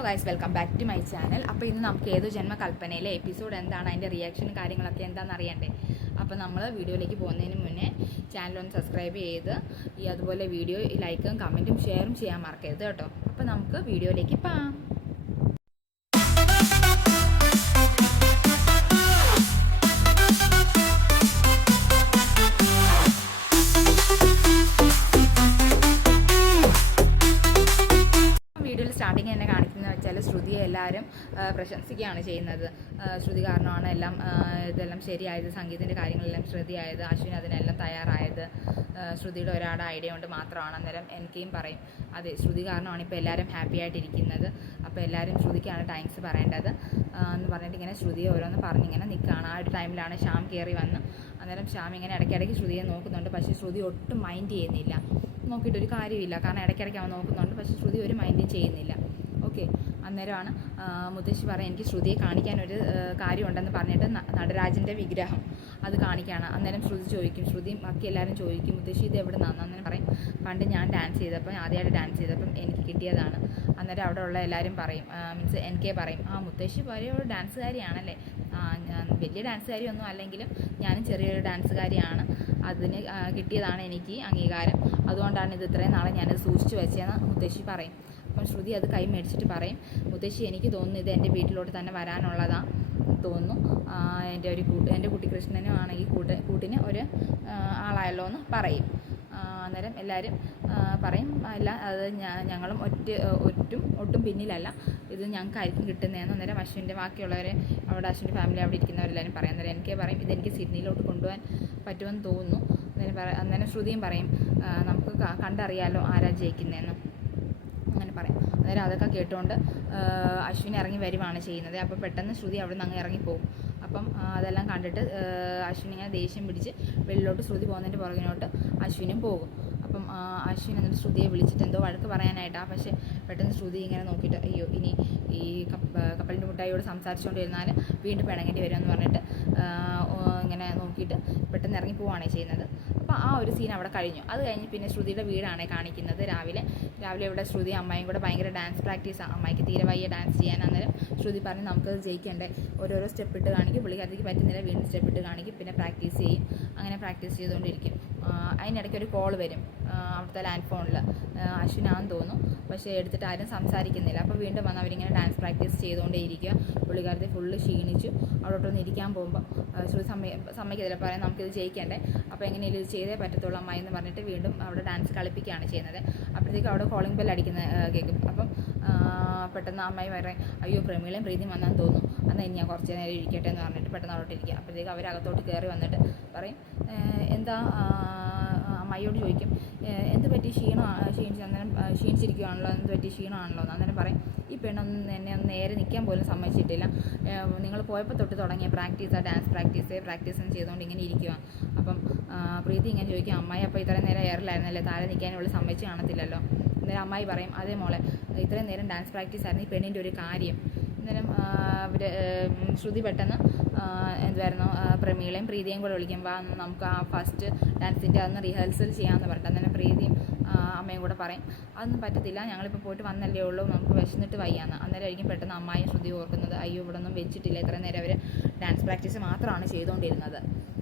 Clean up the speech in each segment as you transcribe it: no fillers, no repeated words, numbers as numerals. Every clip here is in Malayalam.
Hello guys, welcome back to my channel. അപ്പോൾ ഇന്ന് നമുക്ക് ഏതോ ജന്മകൽപ്പനയിലെ എപ്പിസോഡ് എന്താണ്, അതിൻ്റെ റിയാക്ഷനും കാര്യങ്ങളൊക്കെ എന്താണെന്ന് അറിയണ്ടേ. അപ്പോൾ നമ്മൾ വീഡിയോയിലേക്ക് പോകുന്നതിന് മുന്നേ ചാനലൊന്ന് സബ്സ്ക്രൈബ് ചെയ്ത് അതുപോലെ വീഡിയോ ലൈക്കും കമൻറ്റും ഷെയറും ചെയ്യാൻ മറക്കരുത് കേട്ടോ. അപ്പോൾ നമുക്ക് വീഡിയോയിലേക്ക് പോകാം. സ്റ്റാർട്ടിങ് എന്നെ കാണിക്കുന്നത് വെച്ചാൽ ശ്രുതിയെ എല്ലാവരും പ്രശംസിക്കുകയാണ് ചെയ്യുന്നത്. ശ്രുതി കാരണമാണ് ഇതെല്ലാം ശരിയായത്, സംഗീതത്തിൻ്റെ കാര്യങ്ങളെല്ലാം ശ്രുതിയായത്, അശ്വിൻ അതിനെല്ലാം തയ്യാറായത് ശ്രുതിയുടെ ഒരാളുടെ ഐഡിയ കൊണ്ട് മാത്രമാണ്. അന്നേരം എനിക്കും പറയും അതെ, ശ്രുതി കാരണമാണ് ഇപ്പോൾ എല്ലാവരും ഹാപ്പി ആയിട്ടിരിക്കുന്നത്. അപ്പോൾ എല്ലാവരും ശ്രുതിക്കാണ് താങ്ക്സ് പറയേണ്ടത് എന്ന് പറഞ്ഞിട്ട് ഇങ്ങനെ ശ്രുതിയെ ഓരോന്ന് പറഞ്ഞിങ്ങനെ നിൽക്കുകയാണ്. ആ ഒരു ടൈമിലാണ് ശ്യാം കയറി വന്ന്. അന്നേരം ശ്യാം ഇങ്ങനെ ഇടയ്ക്കിടയ്ക്ക് ശ്രുതിയെ നോക്കുന്നുണ്ട്. പക്ഷേ ശ്രുതി ഒട്ടും മൈൻഡ് ചെയ്യുന്നില്ല. നോക്കിയിട്ടൊരു കാര്യമില്ല, കാരണം ഇടയ്ക്കിടയ്ക്ക് അവൻ നോക്കുന്നുണ്ട്. പക്ഷേ ശ്രുതി ഒരു മൈൻഡും ചെയ്യുന്നില്ല. ഓക്കെ, അന്നേരമാണ് മുത്തശ്ശി പറയും എനിക്ക് ശ്രുതിയെ കാണിക്കാനൊരു കാര്യമുണ്ടെന്ന് പറഞ്ഞിട്ട് നടരാജൻ്റെ വിഗ്രഹം അത് കാണിക്കുകയാണ്. അന്നേരം ശ്രുതിയും ബാക്കി എല്ലാവരും ചോദിക്കും മുത്തശ്ശി ഇത് എവിടെ നിന്നാണ്. അന്നേരം പറയും പണ്ട് ഞാൻ ആദ്യമായിട്ട് ഡാൻസ് ചെയ്തപ്പം എനിക്ക് കിട്ടിയതാണ്. അന്നേരം അവിടെ ഉള്ള എല്ലാവരും പറയും, മീൻസ് എനിക്ക് പറയും മുത്തശ്ശി വലിയ ഒരു ഡാൻസുകാരിയാണല്ലേ. വലിയ ഡാൻസുകാരിയൊന്നും അല്ലെങ്കിലും ഞാനും ചെറിയൊരു ഡാൻസുകാരിയാണ്, അതിന് കിട്ടിയതാണ് എനിക്ക് അംഗീകാരം, അതുകൊണ്ടാണ് ഇത് ഇത്രയും നാളെ ഞാനത് സൂക്ഷിച്ചു വെച്ചതെന്ന് മുത്തശ്ശി പറയും. അപ്പം ശ്രുതി അത് കൈ മേടിച്ചിട്ട് പറയും മുത്തശ്ശി എനിക്ക് തോന്നുന്നു ഇത് എൻ്റെ വീട്ടിലോട്ട് തന്നെ വരാനുള്ളതാണ് തോന്നുന്നു. എൻ്റെ കുട്ടി കൃഷ്ണനും ആണെങ്കിൽ കൂട്ടിന് ഒരു ആളായല്ലോ എന്ന് പറയും. അന്നേരം എല്ലാവരും പറയും അല്ല, അത് ഞങ്ങളും ഒട്ടും പിന്നിലല്ല, ഇത് ഞങ്ങൾക്കായിരിക്കും കിട്ടുന്നതെന്ന്. അന്നേരം അശ്വിൻ്റെ ബാക്കിയുള്ളവരെ അവിടെ അശ്വിൻ്റെ ഫാമിലി അവിടെ ഇരിക്കുന്നവരെല്ലാവരും പറയും. അന്നേരം എനിക്ക് പറയും ഇതെനിക്ക് സിഡ്നിയിലോട്ട് കൊണ്ടുപോകാൻ പറ്റുമെന്ന് തോന്നുന്നു. അന്നേരം ശ്രുതിയും പറയും നമുക്ക് കണ്ടറിയാലോ ആരാ ജയിക്കുന്നതെന്ന് അങ്ങനെ പറയും. അന്നേരം അതൊക്കെ കേട്ടുകൊണ്ട് അശ്വിൻ ഇറങ്ങി വരുവാണ് ചെയ്യുന്നത്. അപ്പോൾ പെട്ടെന്ന് ശ്രുതി അവിടെ നിന്ന് അങ്ങ് ഇറങ്ങിപ്പോകും. അപ്പം അതെല്ലാം കണ്ടിട്ട് അശ്വിൻ ഇങ്ങനെ ദേഷ്യം പിടിച്ച് വെളിയിലോട്ട് ശ്രുതി പോകുന്നതിൻ്റെ പുറകിനോട്ട് അശ്വിനും പോകും. അപ്പം അശ്വിൻ എന്നിട്ട് ശ്രുതിയെ വിളിച്ചിട്ട് എന്തോ വഴക്ക് പറയാനായിട്ടാണ്. പക്ഷേ പെട്ടെന്ന് ശ്രുതി ഇങ്ങനെ നോക്കിയിട്ട് അയ്യോ ഇനി ഈ കപ്പലിൻ്റെ മുട്ടായിയോട് സംസാരിച്ചുകൊണ്ടിരുന്നാൽ വീണ്ടും പിണങ്ങേണ്ടി വരുമെന്ന് പറഞ്ഞിട്ട് ഇങ്ങനെ നോക്കിയിട്ട് പെട്ടെന്ന് ഇറങ്ങി പോവുകയാണ് ചെയ്യുന്നത്. അപ്പോൾ ആ ഒരു സീൻ അവിടെ കഴിഞ്ഞു. അത് കഴിഞ്ഞ് പിന്നെ ശ്രുതിയുടെ വീടാണ് കാണിക്കുന്നത്. രാവിലെ ഇവിടെ ശ്രുതി അമ്മയും കൂടെ ഭയങ്കര ഡാൻസ് പ്രാക്ടീസാണ്. അമ്മയ്ക്ക് തീരെ വയ്യ ഡാൻസ് ചെയ്യാൻ. അന്നേരം ശ്രുതി പറഞ്ഞ് നമുക്കത് ജയിക്കണ്ടേ, ഓരോരോ സ്റ്റെപ്പ് ഇട്ട് കാണിക്കും. പുള്ളിക്കാരത്തേക്ക് പറ്റുന്നില്ല, വീണ്ടും സ്റ്റെപ്പ് ഇട്ട് കാണിക്കും, പിന്നെ പ്രാക്ടീസ് ചെയ്യും. അങ്ങനെ പ്രാക്ടീസ് ചെയ്തുകൊണ്ടിരിക്കും. അതിനിടയ്ക്ക് ഒരു കോൾ വരും അവിടുത്തെ ലാൻഡ് ഫോണിൽ. അശ്വിനാണെന്ന് തോന്നുന്നു, പക്ഷേ എടുത്തിട്ട് ആരും സംസാരിക്കുന്നില്ല. അപ്പോൾ വീണ്ടും വന്ന് അവരിങ്ങനെ ഡാൻസ് പ്രാക്ടീസ് ചെയ്തുകൊണ്ടേയിരിക്കുക. പുള്ളിക്കാരത്തെ ഫുള്ള് ക്ഷീണിച്ചു. അവിടോട്ടൊന്ന് ഇരിക്കാൻ പോകുമ്പോൾ ശ്രുതി സമ്മതിക്കത്തില്ല, പറയാൻ നമുക്കിത് ജയിക്കണ്ടേ, അപ്പോൾ എങ്ങനെയും ഇത് ചെയ്തേ പറ്റത്തുള്ളൂ അമ്മായി എന്ന് പറഞ്ഞിട്ട് വീണ്ടും അവിടെ ഡാൻസ് കളിപ്പിക്കുകയാണ് ചെയ്യുന്നത്. അപ്പോഴത്തേക്കും അവിടെ കോളിംഗ് ബെൽ അടിക്കുന്ന കേൾക്കും. അപ്പം പെട്ടെന്ന് അമ്മായി പറയും അയ്യോ പ്രമീളയും പ്രീതിയും വന്നാന്ന് തോന്നുന്നു, എന്നാൽ ഇനി ഞാൻ കുറച്ച് നേരം ഇരിക്കട്ടെ എന്ന് പറഞ്ഞിട്ട് പെട്ടെന്ന് അവിടോട്ട് ഇരിക്കുക. അപ്പോഴത്തേക്കും അവരകത്തോട്ട് കയറി വന്നിട്ട് പറയും എന്താ അമ്മയോട് ചോദിക്കും എന്ത് പറ്റി ക്ഷീണിച്ച്. അന്നേരം ക്ഷീണിച്ചിരിക്കുകയാണല്ലോ, എന്ത് പറ്റി ക്ഷീണമാണല്ലോ എന്ന്. അന്നേരം പറയും ഈ പെണ്ണൊന്നും എന്നെ ഒന്ന് നേരെ നിൽക്കാൻ പോലും സമ്മതിച്ചിട്ടില്ല, നിങ്ങൾ പോയപ്പോൾ തൊട്ട് തുടങ്ങിയ ഡാൻസ് പ്രാക്ടീസ് ചെയ്തുകൊണ്ട് ഇങ്ങനെ ഇരിക്കുക. അപ്പം പ്രീതി ഇങ്ങനെ ചോദിക്കും അമ്മായി അപ്പോൾ ഇത്രയും നേരം എയറിലായിരുന്നല്ലേ, താഴെ നിൽക്കാനുള്ള സമ്മതിച്ച് കാണത്തില്ലല്ലോ. അന്നേരം അമ്മായി പറയും അതേ മോളെ ഇത്രയും നേരം ഡാൻസ് പ്രാക്ടീസ് ആയിരുന്നു ഈ പെണ്ണിൻ്റെ ഒരു കാര്യം. അന്നേരം ശ്രുതി പെട്ടെന്ന് എന്തുവായിരുന്നു പ്രമീളയും പ്രീതിയും കൂടെ വിളിക്കുമ്പോൾ നമുക്ക് ആ ഫസ്റ്റ് ഡാൻസിൻ്റെ അന്ന് റിഹേഴ്സൽ ചെയ്യാമെന്ന് പറഞ്ഞിട്ട് അന്നേരം പ്രീതിയും അമ്മയും കൂടെ പറയും അതൊന്നും പറ്റത്തില്ല, ഞങ്ങളിപ്പോൾ പോയിട്ട് വന്നല്ലേ ഉള്ളൂ, നമുക്ക് വിശന്നിട്ട് വയ്യാന്ന്. അന്നേരം ആയിരിക്കും പെട്ടെന്ന് അമ്മായും ശ്രുതി ഓർക്കുന്നത് അയ്യോ ഇവിടെ ഒന്നും വെച്ചിട്ടില്ല, ഇത്രയും നേരം അവർ ഡാൻസ് പ്രാക്ടീസ് മാത്രമാണ് ചെയ്തുകൊണ്ടിരുന്നത്.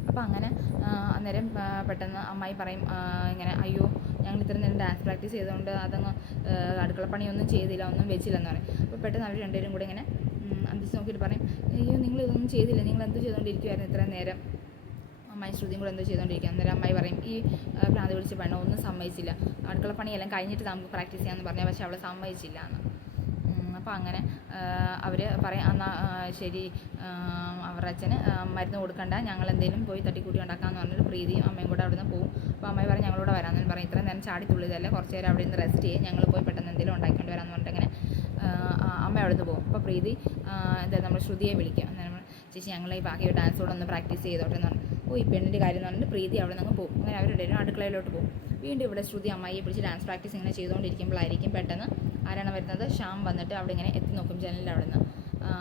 അപ്പോൾ അങ്ങനെ അന്നേരം പെട്ടെന്ന് അമ്മായി പറയും ഇങ്ങനെ അയ്യോ ഞങ്ങൾ ഇത്രയും നേരം ഡാൻസ് പ്രാക്ടീസ് ചെയ്തുകൊണ്ട് അതങ്ങ് അടുക്കളപ്പണിയൊന്നും ചെയ്തില്ല, ഒന്നും വെച്ചില്ലെന്ന് പറയും. അപ്പോൾ പെട്ടെന്ന് അവർ രണ്ടുപേരും കൂടെ ഇങ്ങനെ അന്തിച്ച് നോക്കിയിട്ട് പറയും അയ്യോ നിങ്ങളിതൊന്നും ചെയ്തില്ല, നിങ്ങൾ എന്തോ ചെയ്തുകൊണ്ടിരിക്കുമായിരുന്നു ഇത്രയും നേരം. അമ്മായി ശ്രുതിയും കൂടെ എന്തോ ചെയ്തുകൊണ്ടിരിക്കുക. അന്നേരം അമ്മായി പറയും ഈ ഭ്രാന്ത് പിടിച്ച പെണ്ണ ഒന്നും സമ്മതിച്ചില്ല, അടുക്കളപ്പണിയെല്ലാം കഴിഞ്ഞിട്ട് നമുക്ക് പ്രാക്ടീസ് ചെയ്യാമെന്ന് പറഞ്ഞാൽ പക്ഷേ അവളെ സമ്മതിച്ചില്ല എന്ന്. അപ്പോൾ അങ്ങനെ അവർ പറയും എന്നാൽ ശരി അവരുടെ അച്ഛന് മരുന്ന് കൊടുക്കണ്ട, ഞങ്ങൾ എന്തെങ്കിലും പോയി തട്ടിക്കൂട്ടി ഉണ്ടാക്കാമെന്ന് പറഞ്ഞിട്ട് പ്രീതിയും അമ്മയും കൂടെ അവിടെ നിന്ന് പോകും. അപ്പോൾ അമ്മയും പറയും ഞങ്ങളോട് വരാമെന്ന് പറയും ഇത്രയും നേരം ചാടി തുള്ളിയതല്ലേ, കുറച്ച് നേരം അവിടെ നിന്ന് റെസ്റ്റ് ചെയ്യും, ഞങ്ങൾ പോയി പെട്ടെന്ന് എന്തെങ്കിലും ഉണ്ടാക്കിക്കൊണ്ട് വരാമെന്ന് പറഞ്ഞിട്ട് അങ്ങനെ അമ്മ അവിടെ നിന്ന് പോകും. അപ്പോൾ പ്രീതി നമ്മൾ ശ്രുതിയെ വിളിക്കും. അന്നേരം ചേച്ചി ഞങ്ങൾ ഈ ബാക്കി ഡാൻസ് കൂടെ ഒന്ന് പ്രാക്ടീസ് ചെയ്തോട്ടെ എന്ന് പറഞ്ഞു. ഈ പെണ്ണിൻ്റെ കാര്യം എന്ന് പറഞ്ഞിട്ട് പ്രീതി അവിടെ നിന്ന് പോകും. അങ്ങനെ അവരുടെ അടുക്കളയിലോട്ട് പോകും. വീണ്ടും ഇവിടെ ശ്രുതി അമ്മയെ പിടിച്ച് ഡാൻസ് പ്രാക്ടീസ് ഇങ്ങനെ ചെയ്തുകൊണ്ടിരിക്കുമ്പോഴായിരിക്കും പെട്ടെന്ന് ആരാണ് വരുന്നത്, ശ്യാം വന്നിട്ട് അവിടെ ഇങ്ങനെ എത്തി നോക്കും ജനലിൽ അവിടെ നിന്ന്.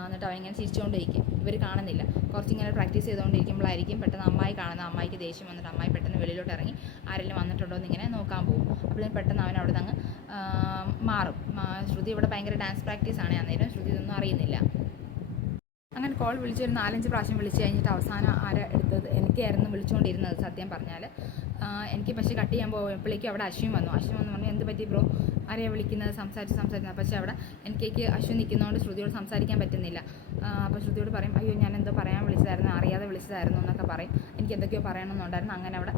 എന്നിട്ട് അവനിങ്ങനെ ചിരിച്ചുകൊണ്ടിരിക്കും. ഇവർ കാണുന്നില്ല. കുറച്ചിങ്ങനെ പ്രാക്ടീസ് ചെയ്തുകൊണ്ടിരിക്കുമ്പോഴായിരിക്കും പെട്ടെന്ന് അമ്മായി കാണുന്നത്. അമ്മായിക്ക് ദേഷ്യം വന്നിട്ട് അമ്മായി പെട്ടെന്ന് വെളിയിലോട്ട് ഇറങ്ങി ആരെങ്കിലും വന്നിട്ടുണ്ടോ എന്ന് ഇങ്ങനെ നോക്കാൻ പോകും. അപ്പോൾ പെട്ടെന്ന് അവൻ അവിടെ നിന്ന് മാറും. ശ്രുതി ഇവിടെ ഭയങ്കര ഡാൻസ് പ്രാക്ടീസാണ്. അന്നേരം ശ്രുതി ഇതൊന്നും അറിയുന്നില്ല. അങ്ങനെ കോൾ വിളിച്ചൊരു 4-5 പ്രാവശ്യം വിളിച്ച് കഴിഞ്ഞിട്ട് അവസാനം ആരാ എടുത്തത്? എനിക്കായിരുന്നു വിളിച്ചുകൊണ്ടിരുന്നത് സത്യം പറഞ്ഞാൽ. എനിക്ക് പക്ഷേ കട്ട് ചെയ്യാൻ പോയപ്പോഴേക്കും അവിടെ അശ്വിൻ വന്നു പറഞ്ഞു, എന്ത് പറ്റി ബ്രോ, ആരെയാണ് വിളിക്കുന്നത്, സംസാരിക്കുന്നത്. പക്ഷേ അവിടെ എനിക്ക് അശ്വിൻ നിൽക്കുന്നതുകൊണ്ട് ശ്രുതിയോട് സംസാരിക്കാൻ പറ്റുന്നില്ല. അപ്പോൾ ശ്രുതിയോട് പറയും, അയ്യോ ഞാൻ എന്തോ പറയാൻ വിളിച്ചതായിരുന്നു, അറിയാതെ വിളിച്ചതായിരുന്നു എന്നൊക്കെ പറയും. എനിക്ക് എന്തൊക്കെയോ പറയണമെന്നുണ്ടായിരുന്നു. അങ്ങനെ അവിടെ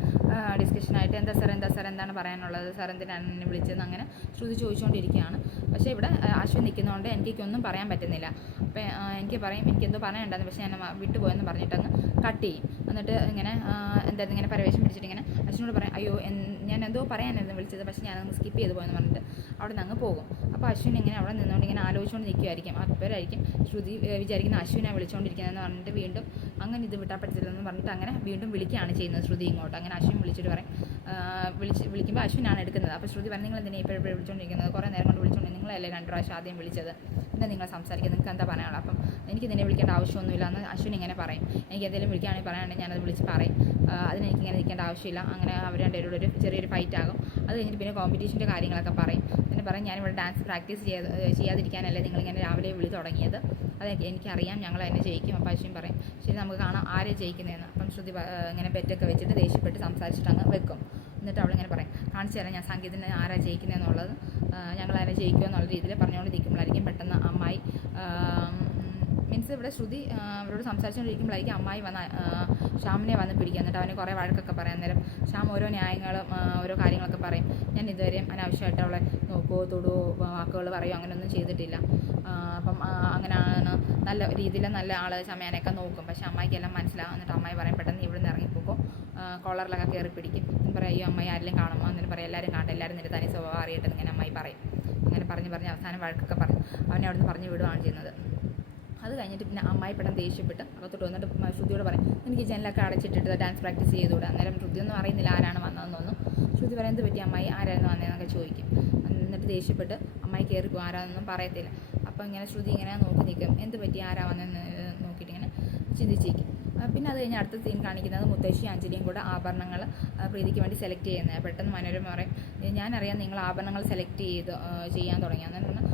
ഡിസ്കഷനായിട്ട് എന്താ സാർ എന്താണ് പറയാനുള്ളത്, സാർ എന്തിനാണ് എന്നെ വിളിച്ചതെന്ന് അങ്ങനെ ശ്രുതി ചോദിച്ചുകൊണ്ടിരിക്കുകയാണ്. പക്ഷേ ഇവിടെ അശ്വിൻ നിൽക്കുന്നതുകൊണ്ട് എനിക്കൊന്നും പറയാൻ പറ്റുന്നില്ല. അപ്പോൾ എനിക്ക് പറയും എനിക്കെന്തോ പറയാനുണ്ടായിരുന്നു, പക്ഷേ ഞാൻ വിട്ടുപോയെന്ന് പറഞ്ഞിട്ടങ്ങ് കട്ട് ചെയ്യും. എന്നിട്ട് ഇങ്ങനെ എന്തായാലും ഇങ്ങനെ പരവേശം പിടിച്ചിട്ട് ഇങ്ങനെ അശ്വിനോട് പറയും, അയ്യോ ഞാൻ എന്തോ പറയാനായിരുന്നു വിളിച്ചത്, പക്ഷേ ഞാനങ്ങ് സ്കിപ്പ് ചെയ്ത് പോയെന്ന് പറഞ്ഞിട്ട് അവിടെ നിന്ന് അങ്ങ് പോകും. അപ്പോൾ അശ്വിൻ ഇങ്ങനെ അവിടെ നിന്നുകൊണ്ട് ഇങ്ങനെ ആലോചിച്ചുകൊണ്ട് നിൽക്കുമായിരിക്കും. അപ്പോഴായിരിക്കും ശ്രുതി വിചാരിക്കുന്ന അശ്വിനെ വിളിച്ചുകൊണ്ടിരിക്കുന്നതെന്ന് പറഞ്ഞിട്ട് വീണ്ടും അങ്ങനെ ഇത് വിട്ടാൽ പറ്റത്തില്ലെന്ന് പറഞ്ഞിട്ട് അങ്ങനെ വീണ്ടും വിളിക്കുകയാണ് ചെയ്യുന്നത് ശ്രുതി ഇങ്ങോട്ട്. അങ്ങനെ അശ്വിൻ വിളിച്ചിട്ട് പറയും, വിളിക്കുമ്പോൾ അശ്വിനാണ് എടുക്കുന്നത്. അപ്പോൾ ശ്രുതി പറയും, നിങ്ങൾ എന്തിനാണ് ഇപ്പോഴും വിളിച്ചുകൊണ്ടിരിക്കുന്നത്, കുറേ നേരം കൊണ്ട് വിളിച്ചുകൊണ്ട് നിങ്ങളല്ലേ 2 പ്രാവശ്യം ആദ്യം വിളിച്ചത്, പിന്നെ നിങ്ങൾ സംസാരിക്കുന്നത്, നിങ്ങൾക്ക് എന്താ പറയാനുള്ളത്, അപ്പം എനിക്ക് നിന്നെ വിളിക്കേണ്ട ആവശ്യമൊന്നുമില്ല എന്ന് അശ്വിൻ ഇങ്ങനെ പറയും. എനിക്ക് എന്തെങ്കിലും വിളിക്കുകയാണെങ്കിൽ പറയാണെങ്കിൽ ഞാനത് വിളിച്ച് പറയും, അതിനെനിക്കിങ്ങനെ നിൽക്കേണ്ട ആവശ്യമില്ല. അങ്ങനെ അവർ രണ്ടുപേരോട് ഒരു ചെറിയൊരു ഫൈറ്റ് ആകും. അത് കഴിഞ്ഞിട്ട് പിന്നെ കോമ്പറ്റീഷൻ്റെ കാര്യങ്ങളൊക്കെ പറയും. പിന്നെ പറയും, ഞാനിവിടെ ഡാൻസ് പ്രാക്ടീസ് ചെയ്യാതിരിക്കാനല്ലേ നിങ്ങളിങ്ങനെ രാവിലെ വിളി തുടങ്ങിയത്, അതൊക്കെ എനിക്കറിയാം, ഞങ്ങൾ തന്നെ ജയിക്കും. അപ്പോൾ അശ്വിൻ പറയും, ശരി നമുക്ക് കാണാം ആരെ ജയിക്കുന്നതെന്ന്. അപ്പം ശ്രുതി ഇങ്ങനെ ബെറ്റൊക്കെ വെച്ചിട്ട് ദേഷ്യപ്പെട്ട് സംസാരിച്ചിട്ട് അങ്ങ് വെക്കും. എന്നിട്ട് അവളിങ്ങനെ പറയും, കാണിച്ചു തരാം ഞാൻ സംഗീതത്തിന് ആരാ ജയിക്കുന്നതെന്നുള്ളത്, ഞങ്ങളാരെ ജയിക്കുക എന്നുള്ള രീതിയിൽ പറഞ്ഞുകൊണ്ട് നിൽക്കുമ്പോഴായിരിക്കും പെട്ടെന്ന് അമ്മായി മീൻസ് ഇവിടെ ശ്രുതി അവരോട് സംസാരിച്ചുകൊണ്ടിരിക്കുമ്പോഴായിരിക്കും അമ്മായി വന്ന് ശ്യാമിനെ വന്ന് പിടിക്കുക. എന്നിട്ട് അവന് കുറേ വഴക്കൊക്കെ പറയാൻ നേരം ശ്യാം ഓരോ ന്യായങ്ങളും ഓരോ കാര്യങ്ങളൊക്കെ പറയും. ഞാൻ ഇതുവരെയും അനാവശ്യമായിട്ട് അവളെ നോക്കുവോ തൊടുവോ വാക്കുകൾ പറയുമോ അങ്ങനെയൊന്നും ചെയ്തിട്ടില്ല. അപ്പം അങ്ങനെയാണ് നല്ല രീതിയിൽ നല്ല ആൾ ചമയാനൊക്കെ നോക്കും. പക്ഷേ അമ്മായിക്കെല്ലാം മനസ്സിലാവും. എന്നിട്ട് അമ്മായി പറയും, പെട്ടെന്ന് ഇവിടെ നിന്ന് ഇറങ്ങിപ്പോക്കും, കോളറിലൊക്കെ കയറി പിടിക്കും. പറയും, അയ്യോ അമ്മായി ആരെങ്കിലും കാണുമോ, എന്നിട്ട് പറയും എല്ലാവരും കാണട്ടെ, എല്ലാവരും നിന്റെ തനി സ്വഭാവം അറിയട്ടെ ഇങ്ങനെ അമ്മായി പറയും. അങ്ങനെ പറഞ്ഞ് അവസാനം വഴക്കൊക്കെ പറയും. അവനെ അവിടെ നിന്ന് പറഞ്ഞു വിടുകയാണ് ചെയ്യുന്നത്. അത് കഴിഞ്ഞിട്ട് പിന്നെ അമ്മായി പെട്ടെന്ന് ദേഷ്യപ്പെട്ട് അകത്തോട്ട് വന്നിട്ട് ശ്രുതിയോട് പറയും, എനിക്ക് ജനലൊക്കെ അടച്ചിട്ടിട്ട് ഡാൻസ് പ്രാക്ടീസ് ചെയ്തുകൂടെ. അന്നേരം ശ്രുതിയൊന്നും അറിയുന്നില്ല ആരാണ് വന്നതെന്നൊന്നും. ശ്രുതി പറയും, എന്ത് പറ്റി അമ്മായി, ആരായിരുന്നു വന്നതെന്നൊക്കെ ചോദിക്കും. എന്നിട്ട് ദേഷ്യപ്പെട്ട് അമ്മായി കയറിപ്പോൾ ആരാന്നൊന്നും പറയത്തില്ല. അപ്പോൾ ഇങ്ങനെ ശ്രുതി ഇങ്ങനെ നോക്കി നിൽക്കും, എന്ത് പറ്റി ആരാ വന്നതെന്ന് നോക്കിയിട്ട് ഇങ്ങനെ ചിന്തിച്ചിരിക്കും. പിന്നെ അത് കഴിഞ്ഞ് അടുത്ത സീൻ കാണിക്കുന്നത് മുത്തശ്ശി അഞ്ജലിയും കൂടെ ആഭരണങ്ങൾ പ്രീതിക്ക് വേണ്ടി സെലക്ട് ചെയ്യുന്നത്. പെട്ടെന്ന് മനോരമ പറയും, ഞാനറിയാം നിങ്ങൾ ആഭരണങ്ങൾ സെലക്ട് ചെയ്യാൻ തുടങ്ങി. അന്നേരം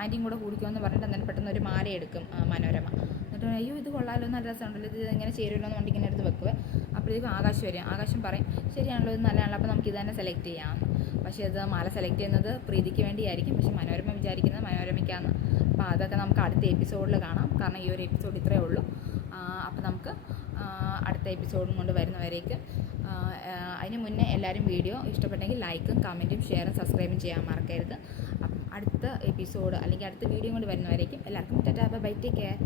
ആൻറ്റിയും കൂടെ കൂടിക്കുമെന്ന് പറഞ്ഞിട്ട് അന്നേരം പെട്ടെന്ന് ഒരു മാല എടുക്കും മനോരമ. എന്നിട്ട് അയ്യോ ഇത് കൊള്ളാമല്ലോ, നല്ല രസമുണ്ടല്ലോ, ഇത് ഇങ്ങനെ ചേരുമല്ലോ എന്ന് പറഞ്ഞിട്ട് ഇങ്ങനെ എടുത്ത് വെക്കുക. അപ്പോഴേക്കും ആകാശം വരും. ആകാശം പറയും, ശരിയാണല്ലോ ഇത് നല്ലതാണല്ലോ, അപ്പോൾ നമുക്ക് ഇത് തന്നെ സെലക്ട് ചെയ്യാം. പക്ഷേ ഇത് മാല സെലക്ട് ചെയ്യുന്നത് പ്രീതിക്ക് വേണ്ടിയായിരിക്കും, പക്ഷേ മനോരമ വിചാരിക്കുന്നത് മനോരമയ്ക്കാണ്. അപ്പോൾ അതൊക്കെ നമുക്ക് അടുത്ത എപ്പിസോഡിൽ കാണാം. കാരണം ഈ ഒരു എപ്പിസോഡ് ഇത്രയേ ഉള്ളൂ. അപ്പോൾ നമുക്ക് അടുത്ത എപ്പിസോഡും കൊണ്ട് വരുന്നവരേക്ക് അതിന് മുന്നേ എല്ലാവരും വീഡിയോ ഇഷ്ടപ്പെട്ടെങ്കിൽ ലൈക്കും കമൻറ്റും ഷെയറും സബ്സ്ക്രൈബും ചെയ്യാൻ മറക്കരുത്. അപ്പം അടുത്ത എപ്പിസോഡ് അല്ലെങ്കിൽ അടുത്ത വീഡിയോ കൊണ്ട് വരുന്നവരേക്കും എല്ലാവർക്കും ടാറ്റാ ബൈ, ടേക്ക് കെയർ.